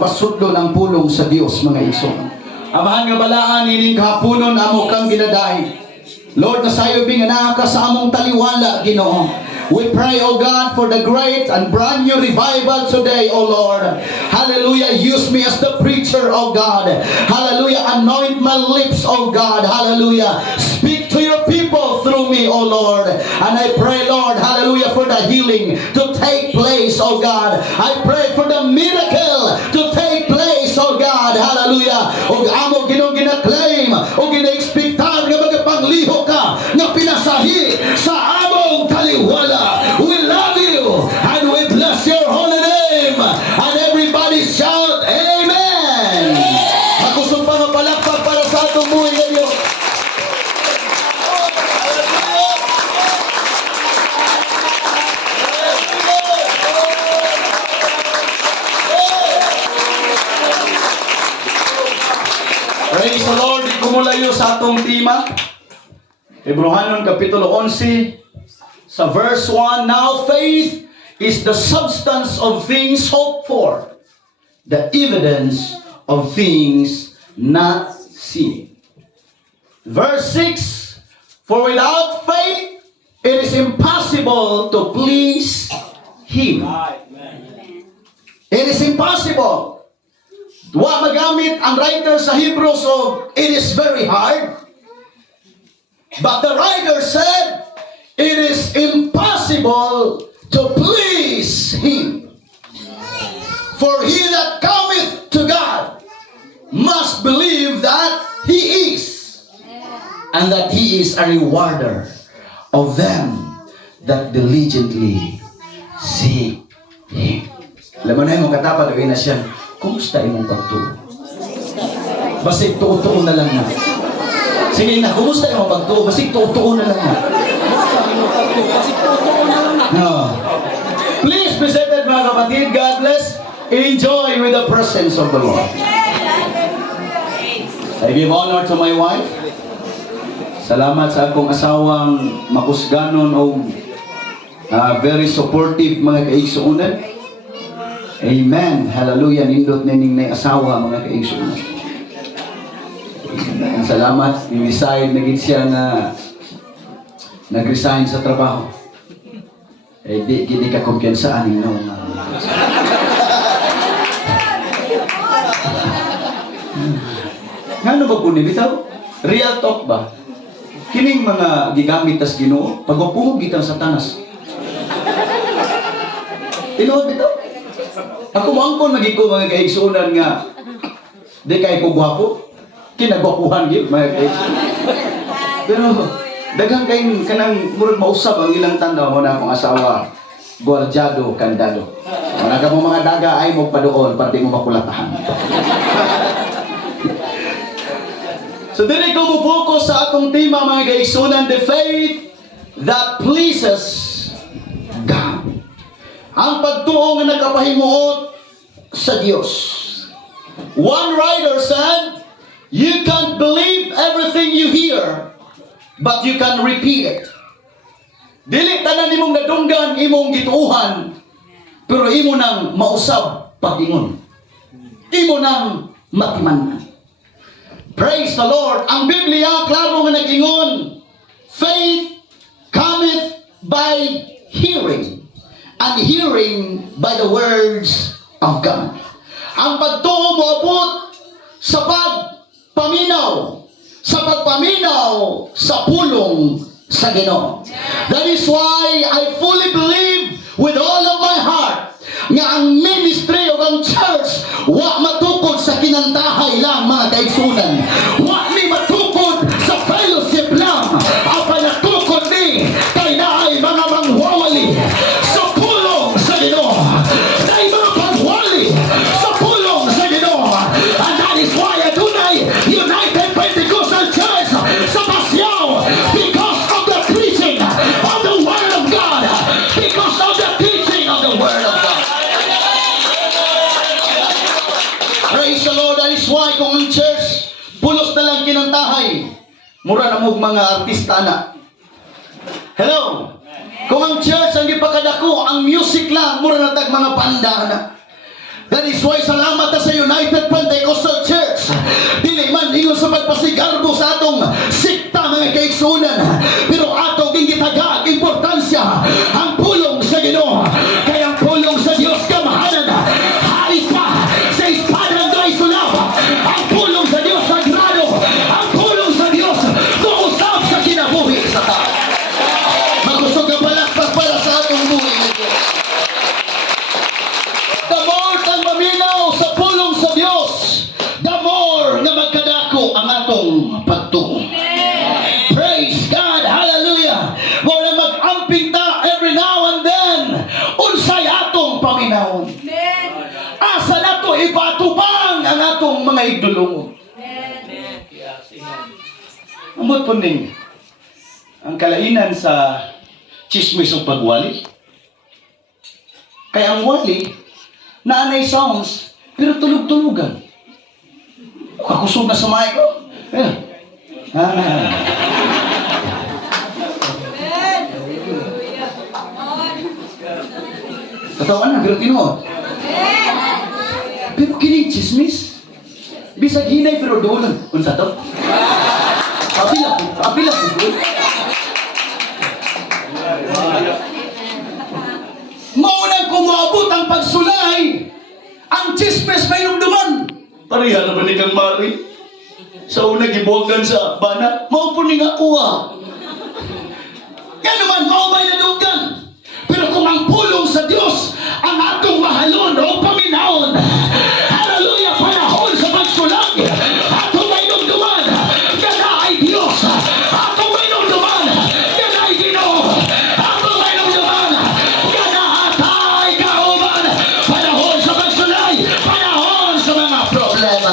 pasudlo ng pulong sa Dios mga igsoon. Amahan nga balaan ining kahaponon amo kang ginaday. Lord, nasayo nga naa sa among taliwala, Ginoo. We pray, O God, for the great and brand new revival today, O Lord. Hallelujah. Use me as the preacher, O God. Hallelujah. Anoint my lips, O God. Hallelujah. Speak to your people through me, O Lord. And I pray, Lord, hallelujah, for the healing to take place, O God. I pray for the miracle to take place, O God. Hallelujah. O amo Ginoo gina-claim, o gina-expectar nga magapangliho ka nga pinasahi sa among taliwala. We love you and we bless your holy name. And everybody shout, Amen! Ako sa pangapalakpak para sa atong buhay na Diyos. Praise the Lord. Di kumulayo sa atong tema. Hebrehanon Kapitulo 11 sa verse 1, now faith is the substance of things hoped for, the evidence of things not seen. Verse 6, for without faith it is impossible to please Him. It is impossible. Wa magamit ang writer sa Hebrew, so it is very hard. But the writer said, it is impossible to please Him. For he that cometh to God must believe that He is, and that He is a rewarder of them that diligently seek Him. Alam mo na yung katapat, gawin na siya, kumusta imong pagtuo? Basig tuo-tuo na lang na. Sige na, kumusta imong pagtuo? Basig tuo-tuo na lang na. No. Please be seated mga kapatid. God bless. Enjoy with the presence of the Lord. I give honor to my wife. Salamat sa akong asawang makusganon o very supportive mga kaigsuunan. Amen. Hallelujah. Nindot nining na asawa mga kaigsuunan. Salamat. I-resign na gid siya na nag-resign sa trabaho. Eh, di ka kumpiyansaan no. Ngano ba po ni bitaw? Real talk ba? Kining mga gigamit tas Ginoo, pagpupungog gitang satanas. Tinuod bitaw? Ako mangkon magiko mga kaigsuunan nga di kay ko gwapo, kinagwapuhan gyud mga kaigsuunan. Pero daghang kay kanang murag mausab ang ilang tanda mo na akong asawa, guardiado, kandado. Wala ka mo mga daga ay mo paduol para di mo makulatahan. So dili ko mo focus sa atong tema mga kaigsuunan, the faith that pleases God. Ang pagtuo nga nakapahimuot sa Dios. One writer said, you can't believe everything you hear, but you can repeat it. Dili tanan imong nadunggan imong gituuhan, pero imo nang mausab pag-ingon. Imo nang matiman. Praise the Lord. Ang Biblia klaro nga nag-ingon, faith cometh by hearing, and hearing by the words of God. Ang pagtuo moabot sa pagpaminaw, sa pagpaminaw sa pulong sa Ginoo. That is why I fully believe with all of my heart nga ang ministry o ang church wa matukod sa kinantahay lang mga kaigsunan. Wa ni matukod sa fellowship lang. Apa natukod ni kay naay mga mangwawali sa pulong sa Ginoo. Naay mga pagwali sa pulong sa Ginoo. And that is why adunay United Pentecostal Church sa Pasyaw, because of the preaching of the Word of God, because of the teaching of the Word of God. Praise the Lord. That is why kung ang church pulos na lang kinantahay, mura na mo mga artista na. Hello? Kung ang church ang ipakadako, ang music lang, mura na tag mga banda na. That is why salamat sa iyo United Pentecostal Church. Dili man ingon sa pagpasigarbo sa atong sikta mga kaigsunan, pero ato king gitagag importansya ang pulong sa Ginoo. Kaya ang pulong sa Dios kamahalan halis pa sa espada ng sulab. Ang pulong sa Dios sagrado. Ang pulong sa Dios kuusap sa kinabuhi sa tao. Magusog ka palakpak para sa atong buhay nito. The more kang maminaw sa pulong sa Dios, the more nga magkadako ang atong pagtuo. Praise God, hallelujah. Wala mag-amping ta every now and then unsay atong paminawon. Asa nato ipatubang ang atong mga igdulungon. Amot po ning ang kalainan sa chismis o pagwali. Kaya ang wali naanay sounds pero tulog-tulugan. Kakusog na sa mic ko. Katawan na, pero tinuod. Pero kini chismis. Bisag hinay pero doon. Unsa to? Apila po. Maunang kumabot ang pagsulay. Ang chismis may lumduman. Parihan na ba ni kang Mari? Sa una gibuwagan sa bana, maupunin ako Yan naman, maumay na dugan. Pero kung ang pulong sa Diyos ang atong mahalon o paminaon, hallelujah, panahon sa pagsulag, atong may lumduman, gana ay Diyos. Atong may lumduman, gana ay Ginoo. Atong may lumduman, gana atay kauban. Panahon sa pagsulay, panahon sa mga problema.